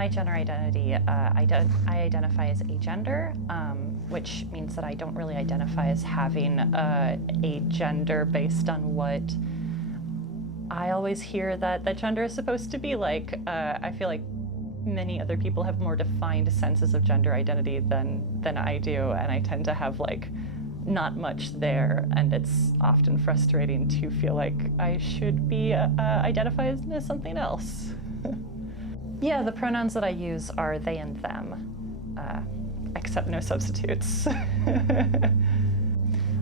My gender identity, I identify as agender, which means that I don't really identify as having a gender based on what I always hear that gender is supposed to be like. I feel like many other people have more defined senses of gender identity than I do, and I tend to have like not much there, and it's often frustrating to feel like I should be identified as something else. Yeah, the pronouns that I use are they and them, except no substitutes.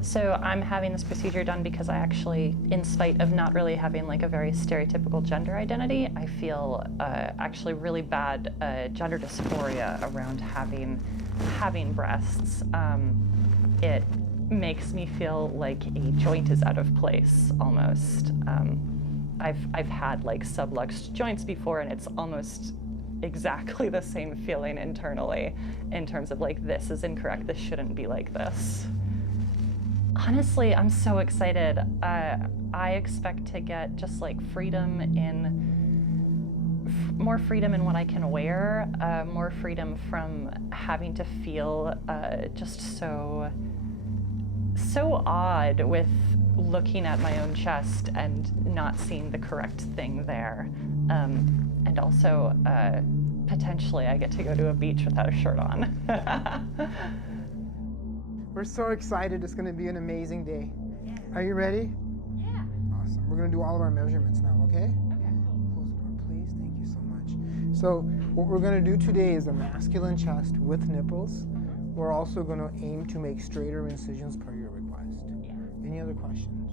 So I'm having this procedure done because I actually, in spite of not really having like a very stereotypical gender identity, I feel actually really bad gender dysphoria around having breasts. It makes me feel like a joint is out of place almost. I've had like subluxed joints before, and it's almost exactly the same feeling internally in terms of like, this is incorrect, this shouldn't be like this. Honestly, I'm so excited. I expect to get just like more freedom in what I can wear, more freedom from having to feel just so odd with looking at my own chest and not seeing the correct thing there. And also, potentially I get to go to a beach without a shirt on. We're so excited. It's going to be an amazing day. Yeah. Are you ready? Yeah. Awesome. We're going to do all of our measurements now, okay? Okay, cool. Close the door, please. Thank you so much. So what we're going to do today is a masculine chest with nipples. We're also going to aim to make straighter incisions per your request. Yeah. Any other questions?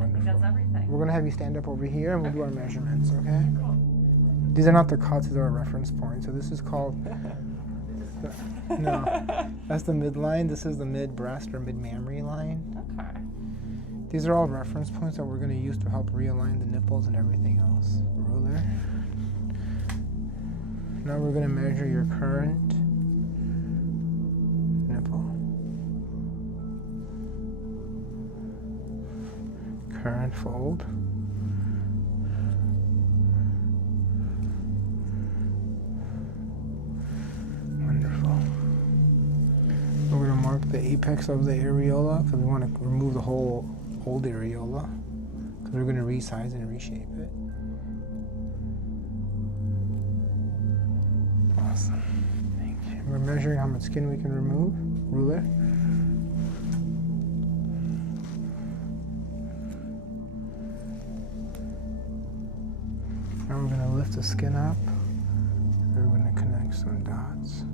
I think that's everything. We're going to have you stand up over here and we'll do our measurements, okay? Cool. These are not the cuts, these are our reference points. So this is called... No, that's the midline. This is the mid-breast or mid-mammary line. Okay. These are all reference points that we're going to use to help realign the nipples and everything else. Ruler. Now we're going to measure your current nipple. Current fold. Wonderful. We're going to mark the apex of the areola because we want to remove the whole old areola because we're going to resize and reshape it. Awesome. Thank you. We're measuring how much skin we can remove. Ruler. Now we're going to lift the skin up. We're going to connect some dots.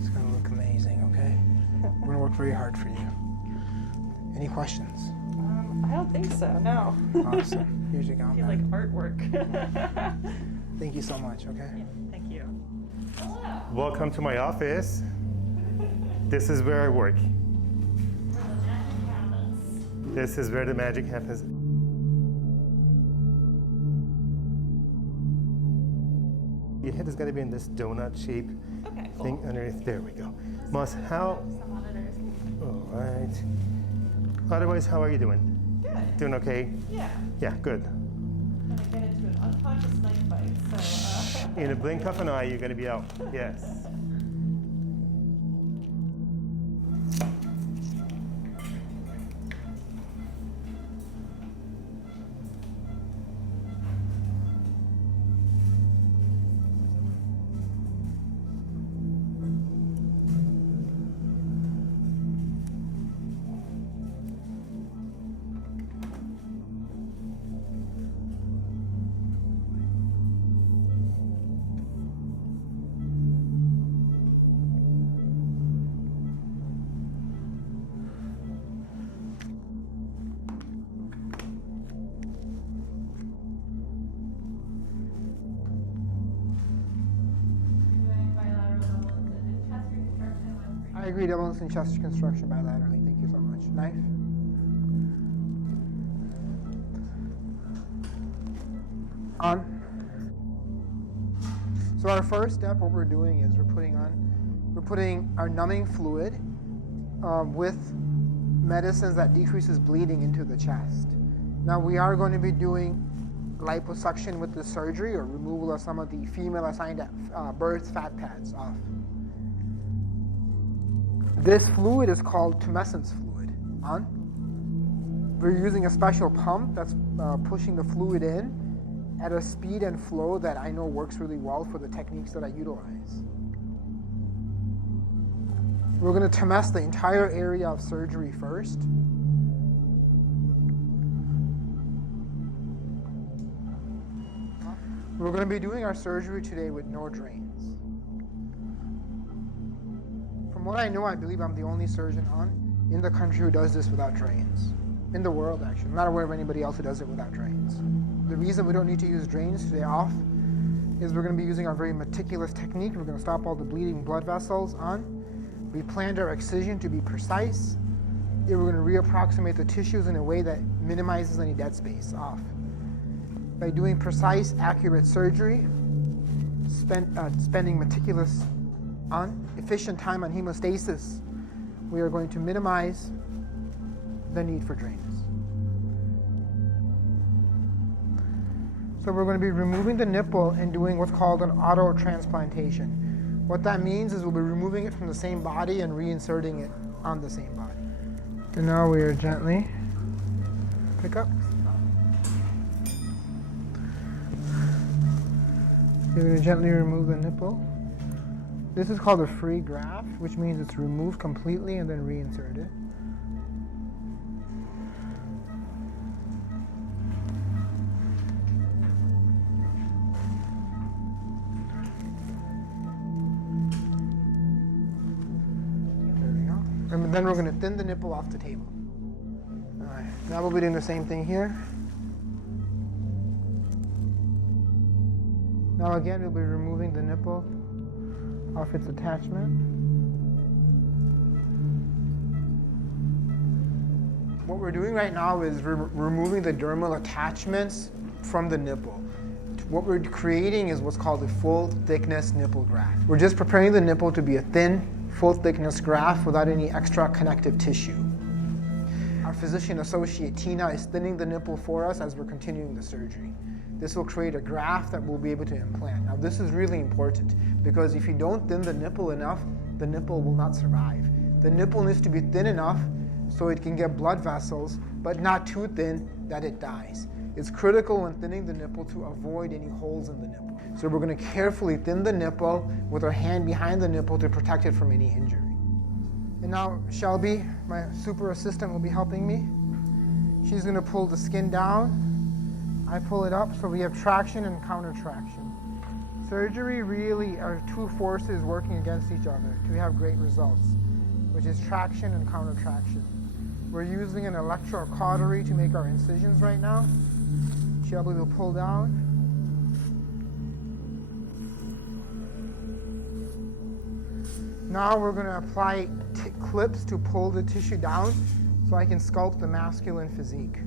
It's going to look amazing, okay? We're going to work very hard for you. Any questions? I don't think so, no. Awesome. Here's your gown I feel back. like artwork. Thank you so much, okay? Yeah, thank you. Hello. Welcome to my office. This is where I work. Where the magic happens. This is where the magic happens. Your head is going to be in this donut shape Okay, cool. thing underneath. There we go. Moss, how? All right. Otherwise, how are you doing? Good. Doing okay? Yeah. Yeah, good. I'm gonna get into an unconscious knife fight, so In a blink of an eye, you're going to be out. Yes. I agree, double and chest reconstruction bilaterally. Thank you so much. Knife. On. So our first step, what we're doing is we're putting our numbing fluid with medicines that decreases bleeding into the chest. Now we are going to be doing liposuction with the surgery, or removal of some of the female assigned at birth fat pads off. This fluid is called tumescence fluid. We're using a special pump that's pushing the fluid in at a speed and flow that I know works really well for the techniques that I utilize. We're going to tumesce the entire area of surgery first. We're going to be doing our surgery today with no drains. From what I know, I believe I'm the only surgeon in the country who does this without drains. In the world, actually. I'm not aware of anybody else who does it without drains. The reason we don't need to use drains today off is we're going to be using our very meticulous technique. We're going to stop all the bleeding blood vessels We planned our excision to be precise. We're going to reapproximate the tissues in a way that minimizes any dead space off. By doing precise, accurate surgery, spending meticulous, efficient time on hemostasis, we are going to minimize the need for drains. So we're going to be removing the nipple and doing what's called an auto-transplantation. What that means is we'll be removing it from the same body and reinserting it on the same body. And now we are gently pick up. We're going to gently remove the nipple. This is called a free graft, which means it's removed completely and then reinserted. And then we're going to thin the nipple off the table. All right, now we'll be doing the same thing here. Now again, we'll be removing the nipple off its attachment. What we're doing right now is removing the dermal attachments from the nipple. What we're creating is what's called a full thickness nipple graft. We're just preparing the nipple to be a thin, full thickness graft without any extra connective tissue. Our physician associate Tina is thinning the nipple for us as we're continuing the surgery. This will create a graft that we'll be able to implant. Now this is really important because if you don't thin the nipple enough, the nipple will not survive. The nipple needs to be thin enough so it can get blood vessels, but not too thin that it dies. It's critical when thinning the nipple to avoid any holes in the nipple. So we're going to carefully thin the nipple with our hand behind the nipple to protect it from any injury. And now Shelby, my super assistant, will be helping me. She's going to pull the skin down. I pull it up, so we have traction and counter traction. Surgery really are two forces working against each other to have great results, which is traction and counter traction. We're using an electrocautery to make our incisions right now. Shelby will pull down. Now we're going to apply clips to pull the tissue down so I can sculpt the masculine physique.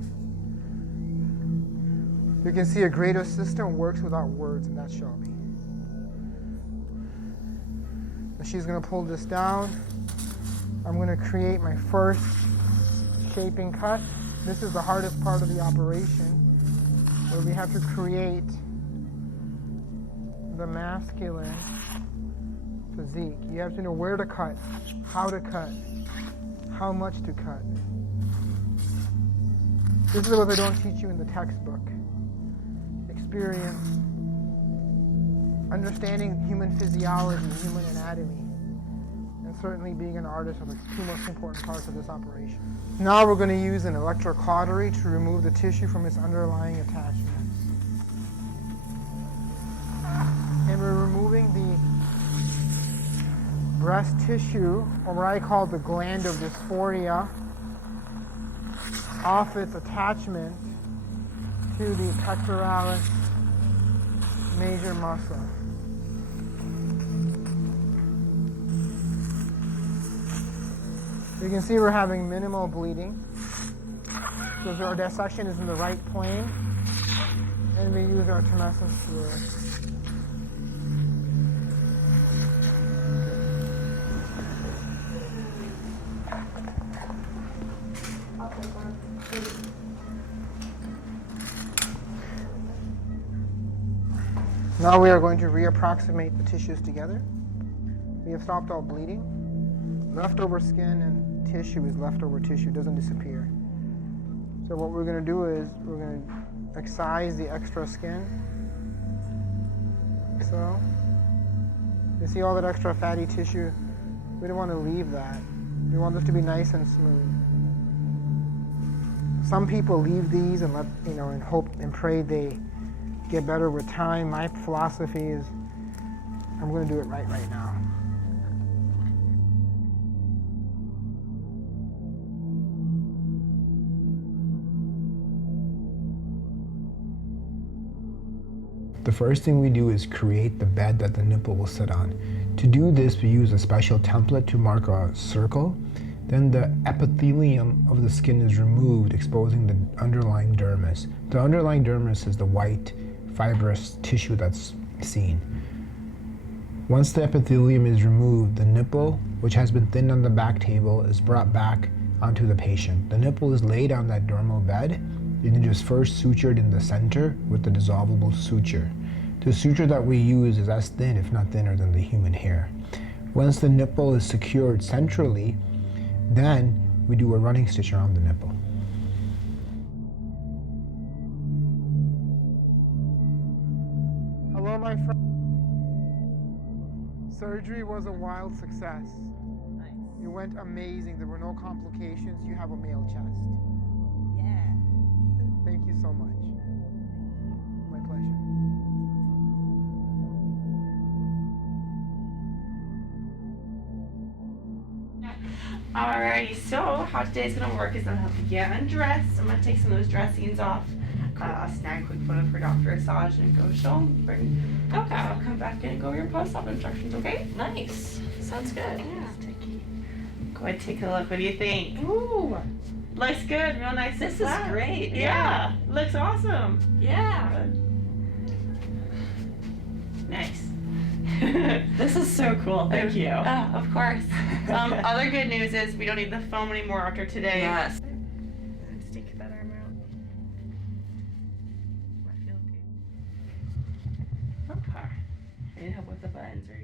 You can see a great assistant works without words, and that's Shelby. And she's going to pull this down. I'm going to create my first shaping cut. This is the hardest part of the operation, where we have to create the masculine physique. You have to know where to cut, how much to cut. This is what they don't teach you in the textbook. Experience, understanding human physiology, human anatomy, and certainly being an artist are the two most important parts of this operation. Now we're going to use an electrocautery to remove the tissue from its underlying attachments. And we're removing the breast tissue, or what I call the gland of dysphoria, off its attachment to the pectoralis major muscle. You can see we're having minimal bleeding because our dissection is in the right plane, and we use our tumescence fluid. Now we are going to reapproximate the tissues together. We have stopped all bleeding. Leftover skin and tissue is leftover tissue, it doesn't disappear. So what we're going to do is we're going to excise the extra skin. So, you see all that extra fatty tissue? We don't want to leave that. We want this to be nice and smooth. Some people leave these and let, and hope and pray they get better with time. My philosophy is I'm going to do it right now. The first thing we do is create the bed that the nipple will sit on. To do this, we use a special template to mark a circle. Then the epithelium of the skin is removed, exposing the underlying dermis. The underlying dermis is the white, fibrous tissue that's seen. Once the epithelium is removed, the nipple, which has been thinned on the back table, is brought back onto the patient. The nipple is laid on that dermal bed. It is first sutured in the center with the dissolvable suture. The suture that we use is as thin, if not thinner, than the human hair. Once the nipple is secured centrally, then we do a running stitch around the nipple. Hello, my friend. Surgery was a wild success. Nice. It went amazing. There were no complications. You have a male chest. Yeah. Thank you so much. My pleasure. Alrighty, so how today's gonna work is I'm gonna help you get undressed. I'm gonna take some of those dressings off. Snag a quick photo for Dr. Sajan and go show him. Okay. I'll come back in and go over your post-op instructions, okay? Nice. Sounds good. Yeah. Go ahead, take a look. What do you think? Ooh, Looks good, real nice. this is and flat. great. Yeah, looks awesome. Yeah. Nice. This is so cool. Thank you. Of course. Other good news is we don't need the foam anymore after today. Yes. Stick that arm out. I feel good. Okay. I need help with the buttons or